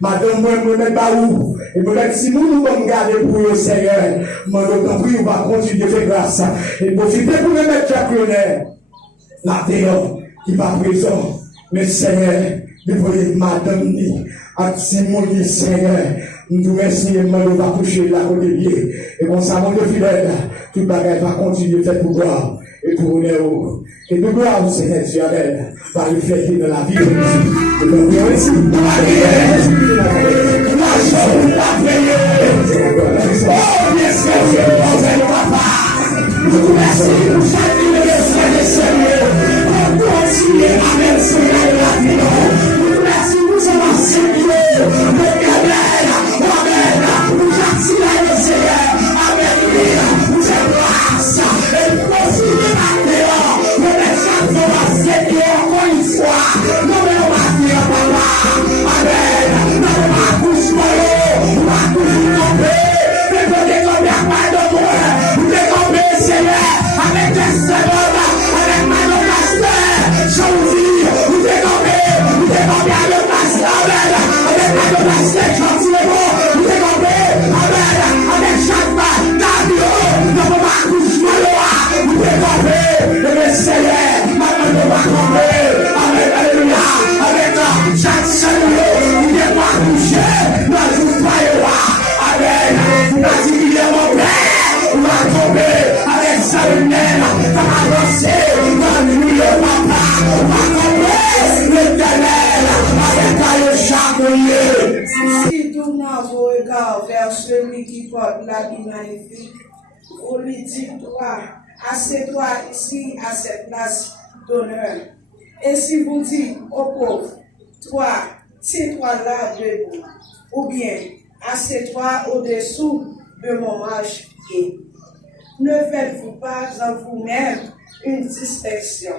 Madame, moi, je ne mets pas où. Et peut-être si nous allons garder pour le Seigneur, moi, d'autant plus, on va continuer de faire grâce. Et profiter pour le mettre chaque honneur. La terre qui va présent. Mais Seigneur, vous voyez, Madame, à ces mots, Seigneur, nous remercions, nous va coucher la côté liée. Et comme ça, mon Dieu fidèle, tout bagage va continuer de faire pour gloire et pour honneur. Et de gloire au Seigneur Dieu Amen, va refléter dans la vie de Jésus. Et donc, nous ici, la prière, la prière. Oh, bien sûr, je papa. Nous remercions pour chaque vie de Seigneur. On continue à merci la vie. Nous remercions pour ce marché de Gabriel. Amen. Nous j'attire le Seigneur. Amen. Nous sommes grâce. Et nous continuons à terre. Encore une fois, nous allons bâtir, papa. Amen. Nous allons bâtir, nous allons camper. Nous allons camper à pas de toi. Nous allons camper, Seigneur, avec des secondes, avec Manon Pasteur. Je vous dis, nous allons camper avec le pasteur, avec Manon Pasteur, gentiment. Nous allons camper, avec Jacques Davio. Nous allons bâtir, nous allons camper, le Seigneur. Nous va camper, alléluia, avec chaque salut, il n'est pas couché, nous nous croyons, amen, nous dit qu'il est mon père, on va tomber avec salut, ça va avancer, dans le papa, on va camper, l'éternel, avec le charbonnier. Si tournant vos regards vers celui qui porte l'habit magnifique, vous lui dites, toi, assieds-toi ici à cette place d'honneur. Et si vous dites aux pauvres, toi, tiens-toi là debout, ou bien assieds-toi au-dessous de mon marche-pied. Ne faites-vous pas en vous-même une distinction,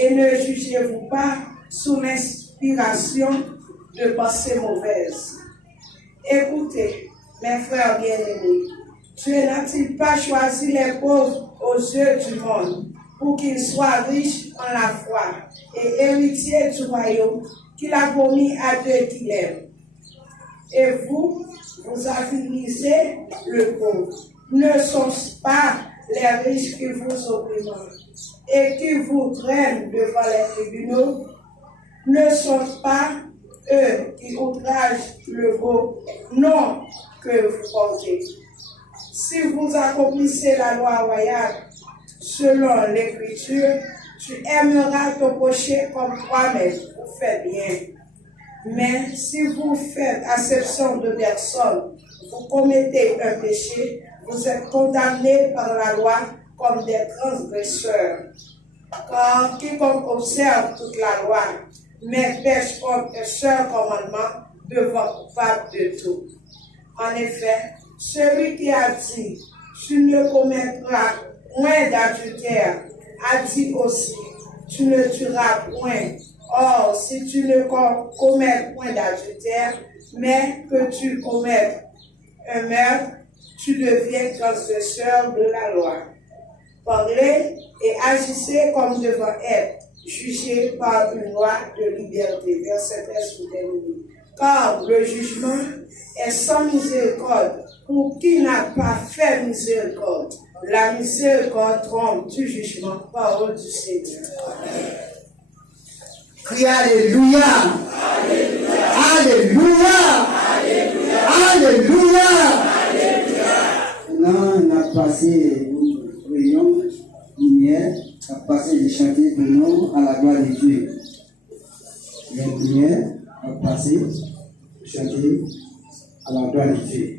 et ne jugez-vous pas sous l'inspiration de pensées mauvaises. Écoutez, mes frères bien-aimés, Dieu n'a-t-il pas choisi les pauvres aux yeux du monde pour qu'ils soient riches en la foi et héritiers du royaume qu'il a promis à Dieu qu'il aime. Et vous, vous avilisez le pauvre. Ne sont-ce pas les riches qui vous oppriment et qui vous traînent devant les tribunaux? Ne sont pas eux qui outragent le beau nom que vous portez. Si vous accomplissez la loi royale selon l'Écriture, tu aimeras ton prochain comme toi-même. Vous faites bien. Mais si vous faites acception de personne, vous commettez un péché, vous êtes condamnés par la loi comme des transgresseurs. Car quiconque observe toute la loi, mais pêche contre un seul commandement, devant coupable de tout. En effet, celui qui a dit « Tu ne commettras point d'adultère » a dit aussi « Tu ne tueras point ». Or, si tu ne commets point d'adultère, mais que tu commettes un meurtre, tu deviens transgresseur de la loi. Parlez et agissez comme devant être jugés par une loi de liberté. Verset 13 pour terminer. Car le jugement est sans miséricorde pour qui n'a pas fait miséricorde. La miséricorde trompe du jugement, parole du Seigneur. Crie Alléluia. Alléluia. Alléluia. Maintenant, on a passé une réunion lumière, on a passé de chanter pour nous à la gloire de Dieu. La lumière, on a passé de chanter à la gloire de Dieu.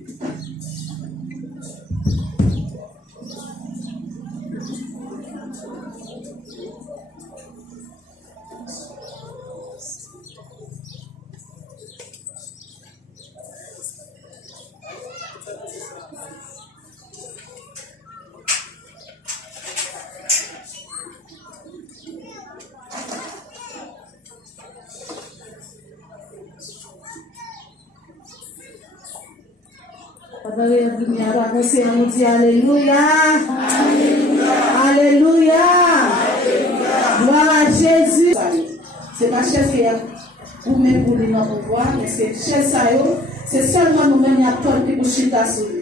Alléluia. Alléluia. Gloire à Jésus. C'est pas chaise pour même pour nous pouvoir, mais c'est chaise ça, c'est seulement nous-mêmes qui avons pour chita sur lui.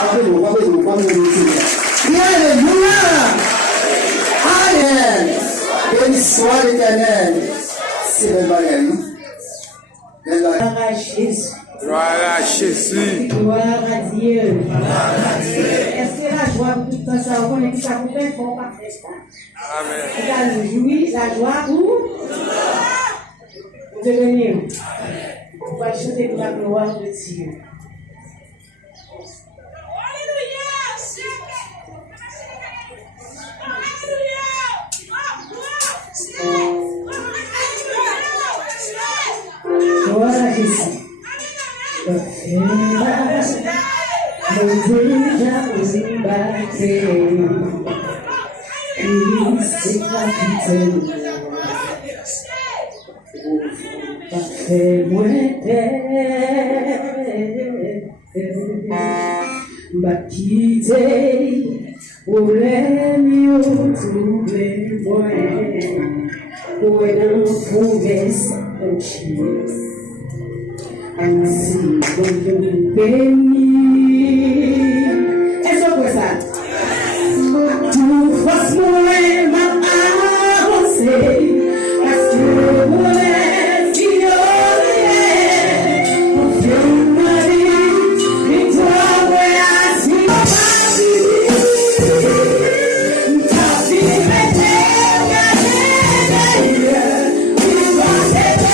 Alléluia. Amen. Béni soit l'Éternel. C'est le bagage. Gloire à Jésus. Gloire à Jésus. Gloire à Dieu. Est-ce que la joie pour tout le temps, ça, on connaît que ça vous fait, faut pas faire ça. Amen. La jouir, la joie pour devenir. On va chanter pour la gloire de Dieu. Gloire à Jésus. Ainsi, donc je bénis. Est-ce que c'est ça? Tout force m'a avancé, parce que mon est ignoré. Mon Dieu m'a dit, mais toi, ouais, assis, ma vie. Ta vie m'était gardée, tu vas t'être.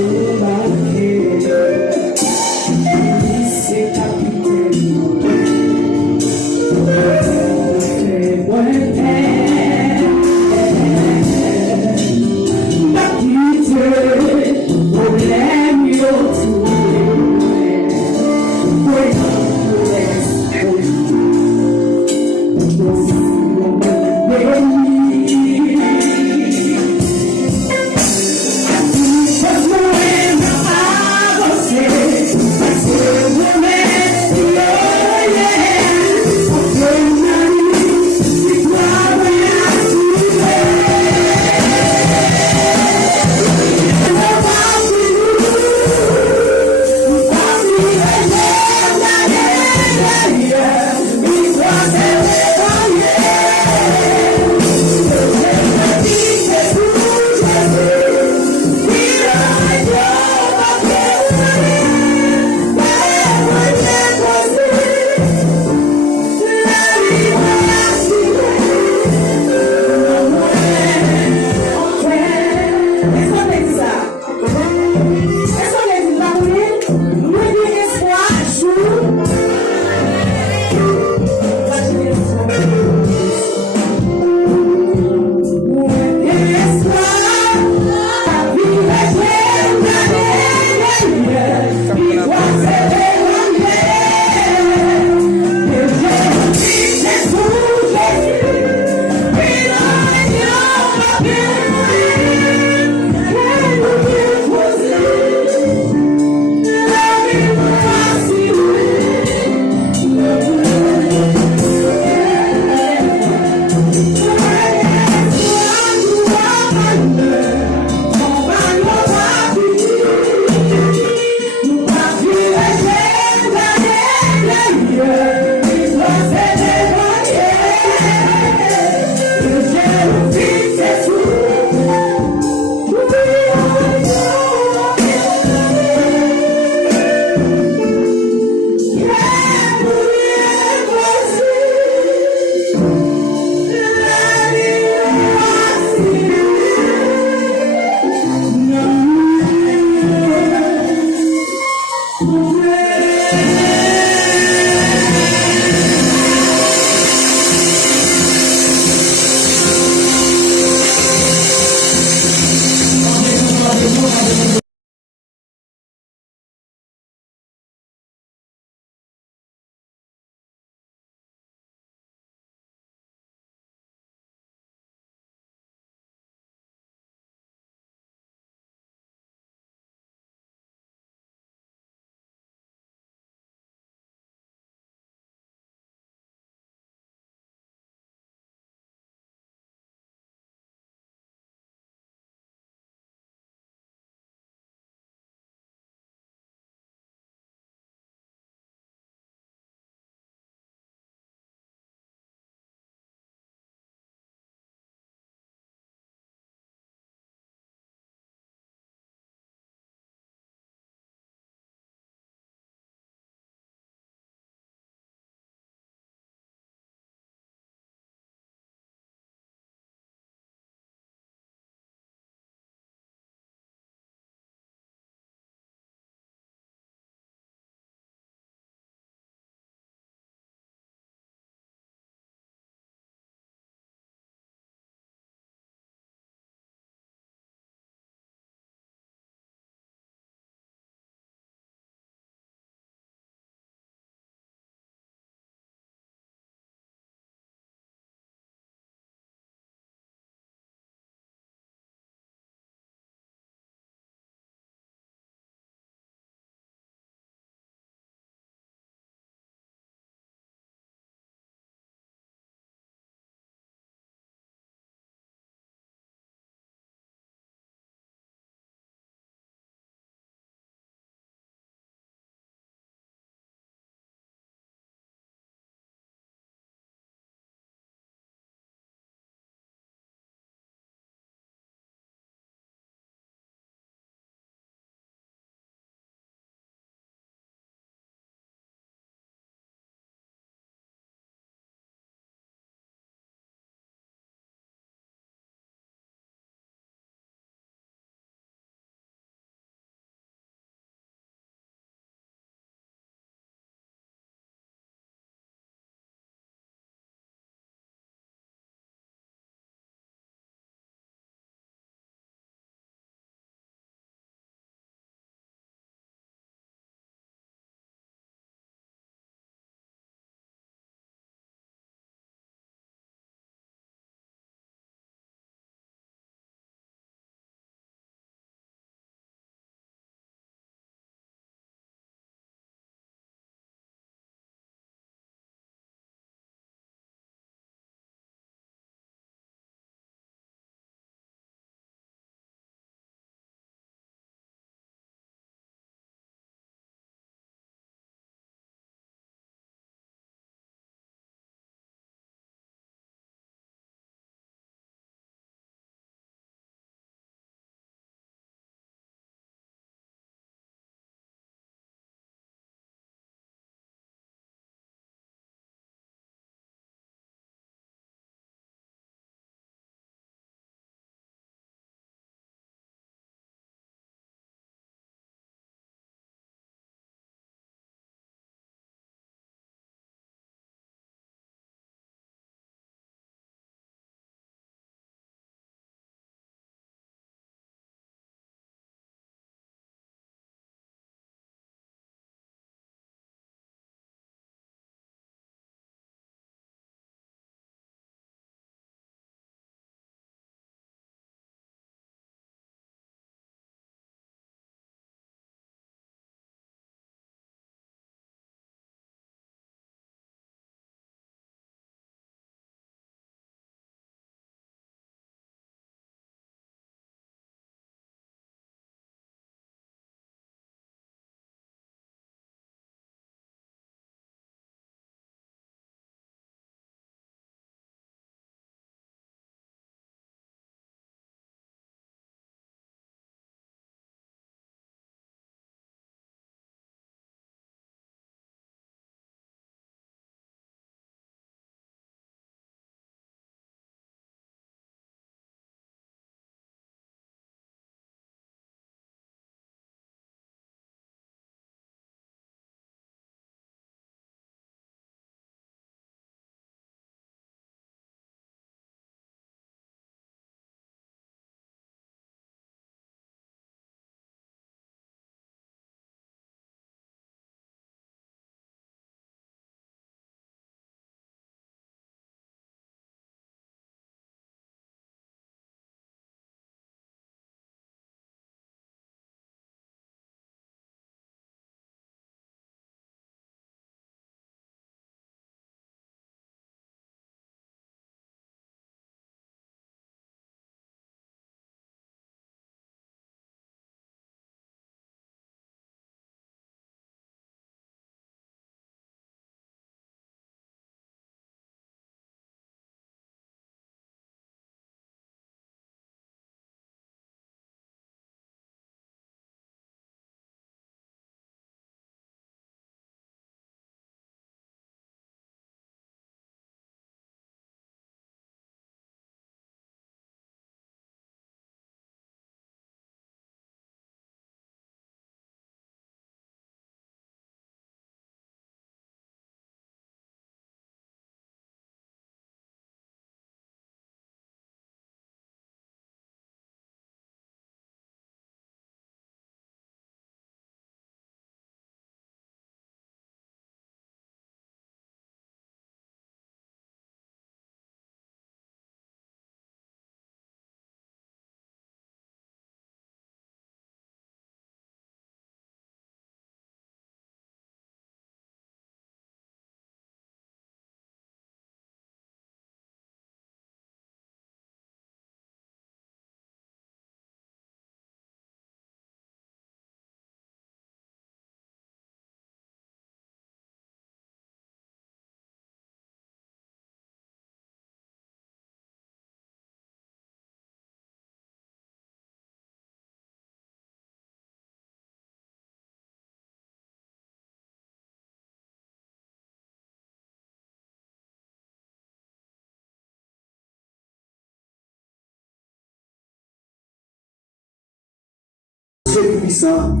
Dieu puissant,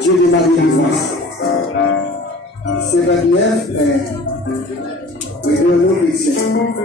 Dieu de ma délivrance. 59, Réveillons-nous, chrétiens.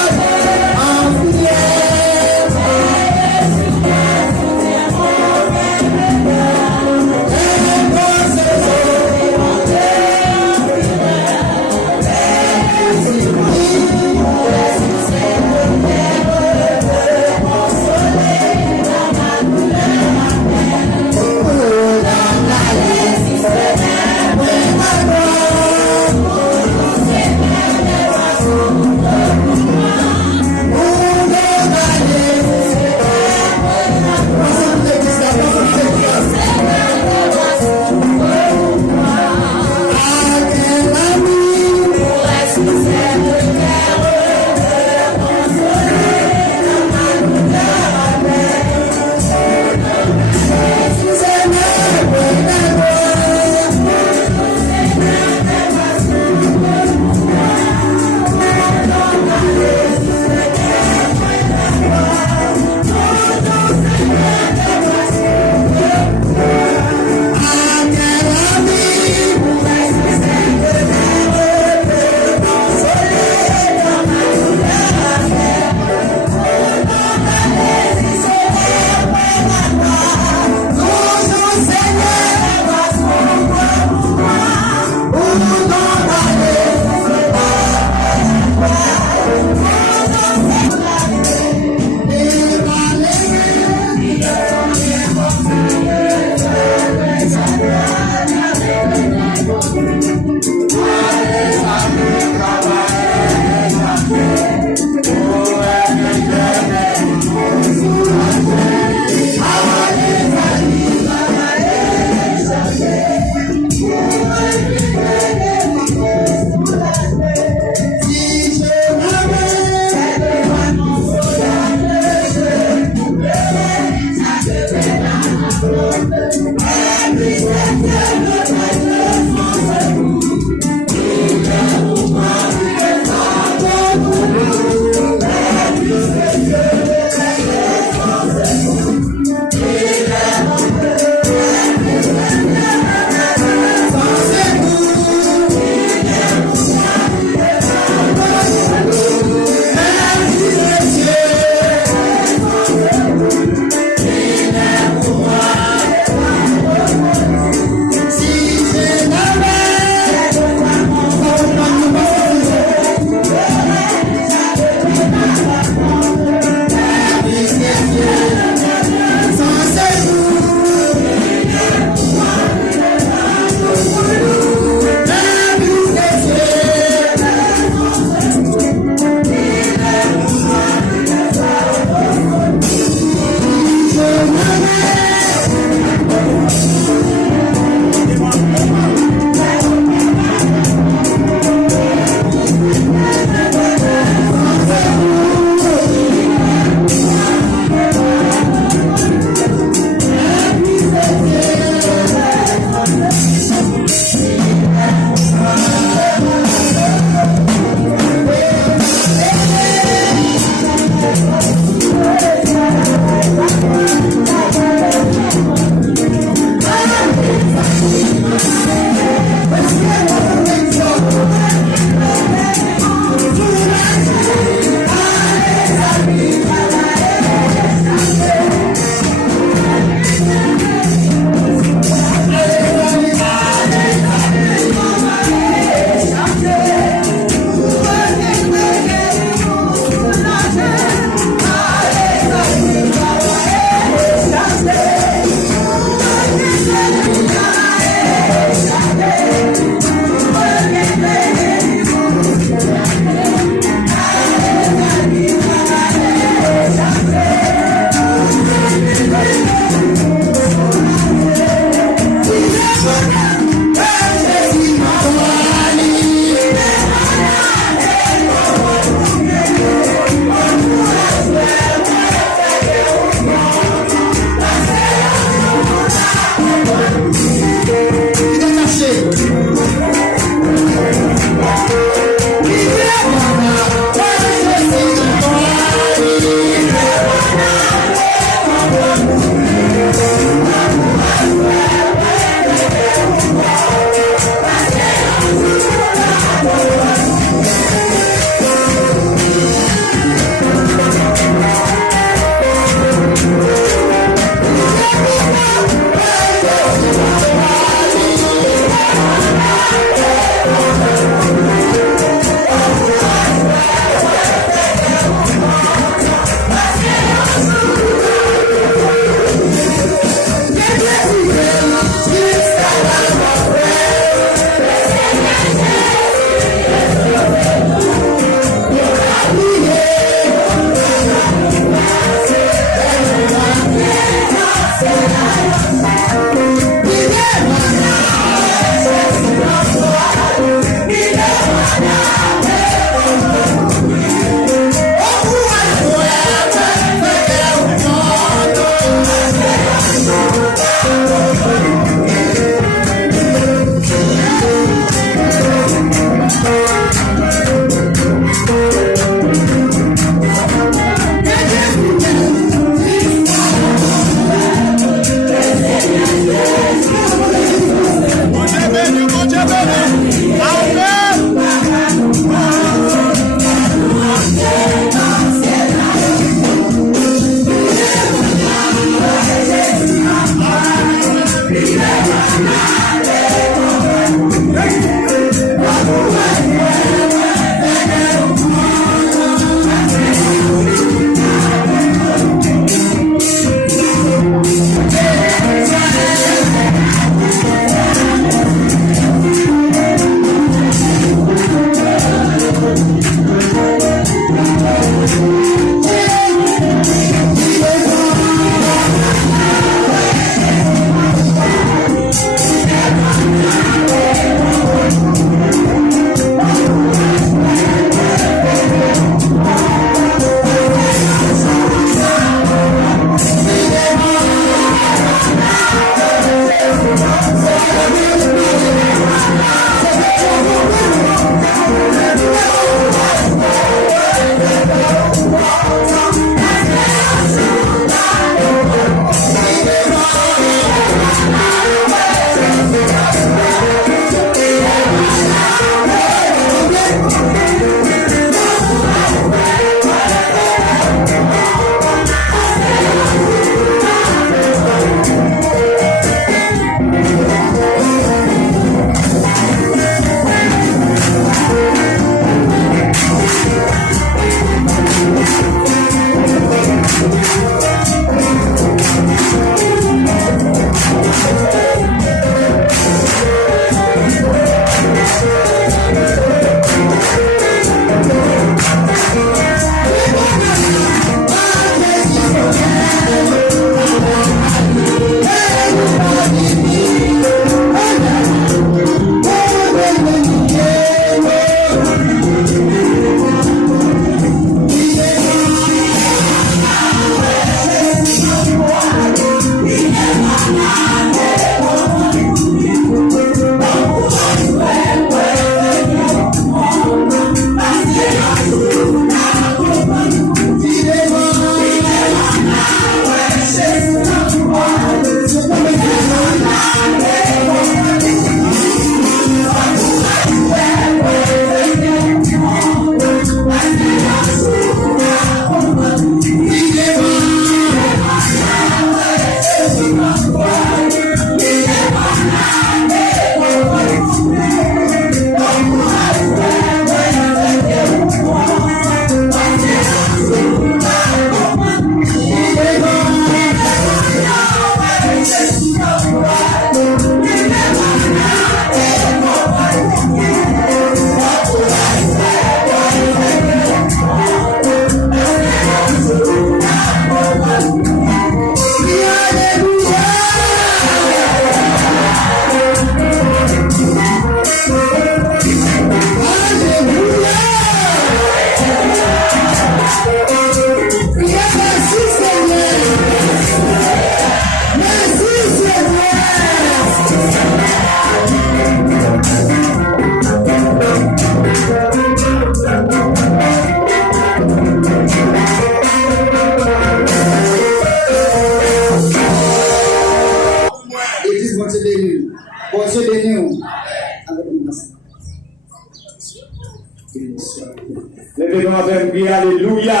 Levez-nous avec lui, alléluia.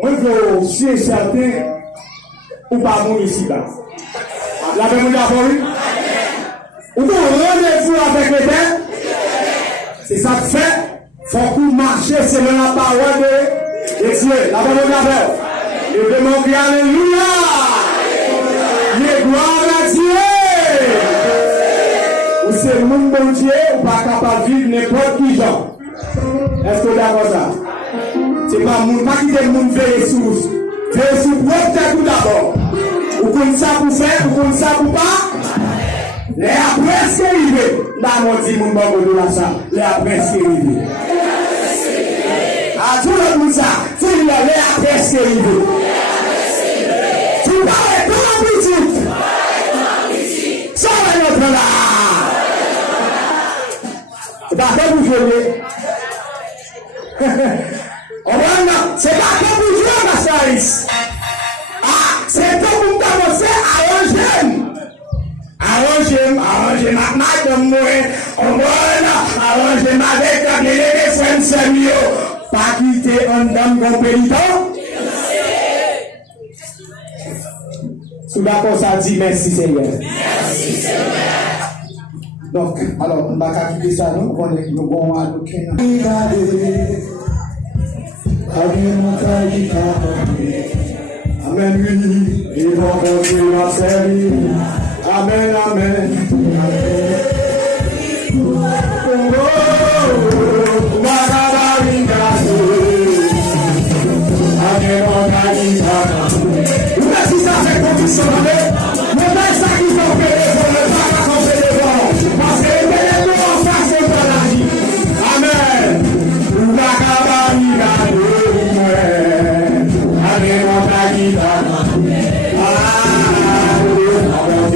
Moi, je suis certain, ou pas mon ici là. L'avez-vous d'abord eu? Ou vous rendez-vous avec les pères? C'est ça que fait. Faut qu'on marche selon la parole de Dieu. L'avez-vous d'abord? Levez-moi avec alléluia. Gloire à Dieu. Ou c'est le monde bon Dieu, ou pas capable de vivre n'importe qui genre. Est-ce que vous d'accord ça? C'est pas mon pas qui est le monde veille sous. Veille sous propre tête tout d'abord. Ou comme ça pour faire, ou comme ça pour pas. Les après c'est arrivé. Là on dit mon bon de la ça. Les après c'est arrivé. À tout le monde ça. Tu dis les après c'est arrivé. Tu parles de la politique. Ça va être là. C'est pas comme vous jouez. C'est pas comme vous jouez, ma saïs. Ah, c'est comme vous commencez à arranger madame moi. On va arranger avec les frères mieux. Pas quitter un homme compétent. Sous d'accord, ça dit merci Seigneur. Merci Seigneur. Donc, alors, on va quitter ça, non? On est bon à Amen, oui, et on va continuer à servir. Amen, amen. Merci, ça fait condition. Mais ça qui sont fait devant, le pas qu'on fait devant. Parce que les deux en face de la vie. Amen. Amen.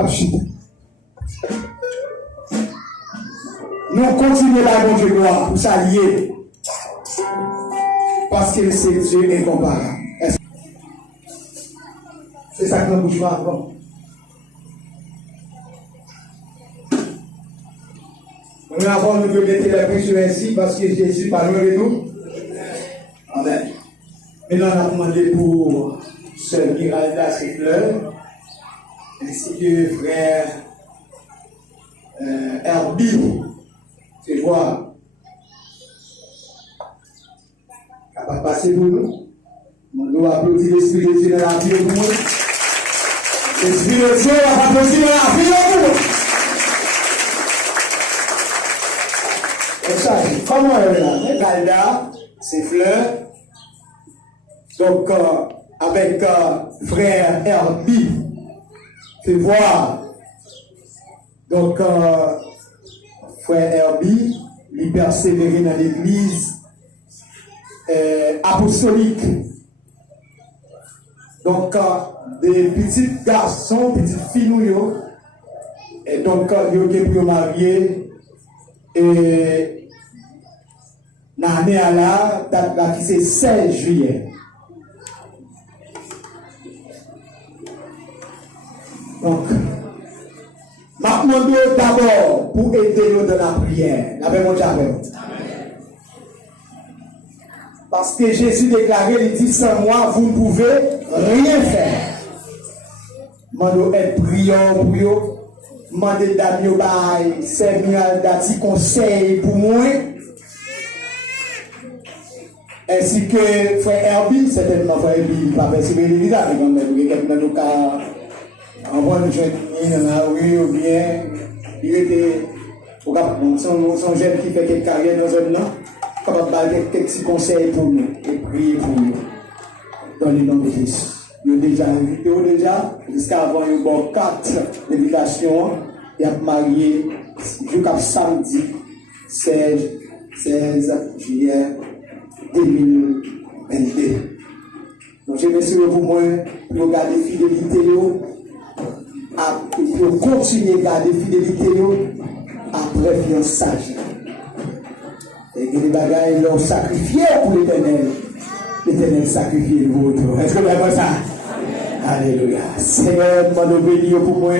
capables de chuter. Nous continuons la bonne Dieu gloire pour s'allier. Parce que c'est Dieu incomparable. C'est ça que nous bougeons avant. Nous avons nous de mettre les prix sur ainsi parce que Jésus parle de nous. Amen. Maintenant, on a demandé pour Sœur Giralda Siffleur, ainsi que frère Herbie. C'est voir. Ça va passer pour nous. On doit applaudir l'Esprit de Dieu dans la vie pour nous. L'Esprit de Dieu va applaudir dans la vie pour nous. Ça, comment elle est là? Giralda, c'est fleur. Donc, avec frère Herbie, fais voir. Donc, frère Herbie, il persévérait dans l'église apostolique. Donc, des petits garçons, petites filles, et donc, ils ont été mariés. Et l'année à la date là qui c'est 16 juillet. Donc, ma demande d'abord pour aider nous dans la prière. La paix monte avec. Parce que Jésus déclarait, il dit, sans moi, vous ne pouvez rien faire. Mando être priant pour vous. Mandez d'amio bail, Seigneur d'ati conseil pour moi. Ainsi que frère Herbie, certainement frère Herbie, pas persévérer l'église, mais quand même, il y a quelqu'un dans le cas, en voie de jeune dans la rue, ou bien, il était, son jeune qui fait quelque carrière dans un an, capable de donner quelques petits conseils pour nous, et prier pour nous, dans le nom de Jésus. Nous avons déjà invité jusqu'à avoir eu 4 invitations et à marié jusqu'à samedi 16 juillet 2022. Donc je me suis pour moi pour garder fidélité, pour continuer à garder fidélité après fiançage. Et que les bagailles l'ont sacrifié pour l'Éternel. L'Éternel sacrifie le vôtre. Est-ce que vous avez ça? Alléluia. Seigneur, mon béni pour moi.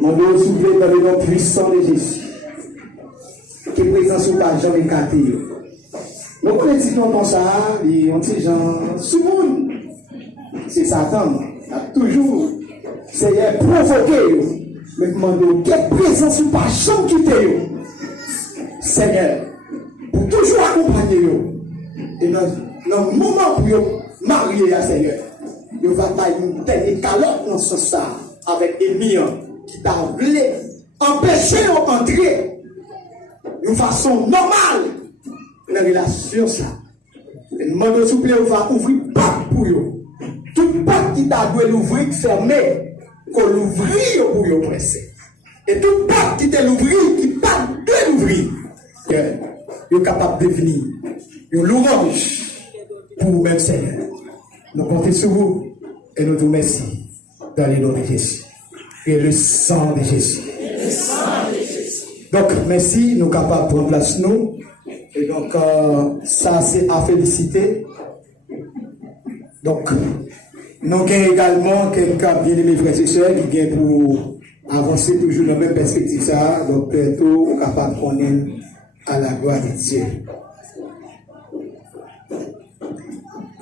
Mon nom souffle dans le nom puissant de Jésus. Qui est présent sur ta jambe écartée. Nous connaissons comme ça, les gens, sous le monde. C'est Satan. Il a toujours, Seigneur, provoqué. Mais demandons, quelle présence sur ta jambe qui t'est. Seigneur, pour toujours accompagner. Et dans le moment pour marier à Seigneur, il va pas une telle calotte dans ce sens avec Émile qui t'a voulu empêcher d'entrer de façon normale dans la relation. Et le monde de souple va ouvrir pas pour eux. Tout pas qui t'a dû l'ouvrir fermé, qu'on l'ouvrir pour eux presser. Et tout pas qui t'a l'ouvrir, qui pas de l'ouvrir, il est capable de devenir une louange pour vous-même, Seigneur. Nous comptons sur vous et nous vous remercions dans le nom de Jésus. Et le sang de Jésus. Donc, merci, nous sommes capables de prendre place nous. Et donc, ça, c'est à féliciter. Donc, nous avons également quelqu'un bien aimé, frères et sœurs, qui vient pour avancer toujours dans la même perspective. Ça. Donc, bientôt, nous sommes capables de prendre à la gloire de Dieu.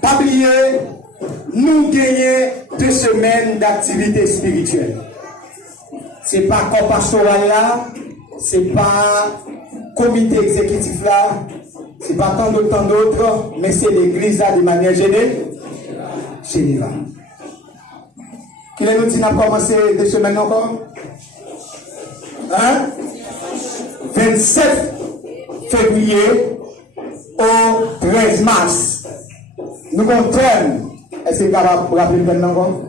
Pas oublier, nous gagnons 2 semaines d'activité spirituelle. Ce n'est pas corps pastoral là, ce n'est pas comité exécutif là, ce n'est pas tant d'autres, mais c'est l'église là de manière générale. Qui nous dit qu'on a commencé 2 semaines encore? 27 février au 13 mars. Nous comptons. Est-ce que vous pouvez rappeler maintenant encore?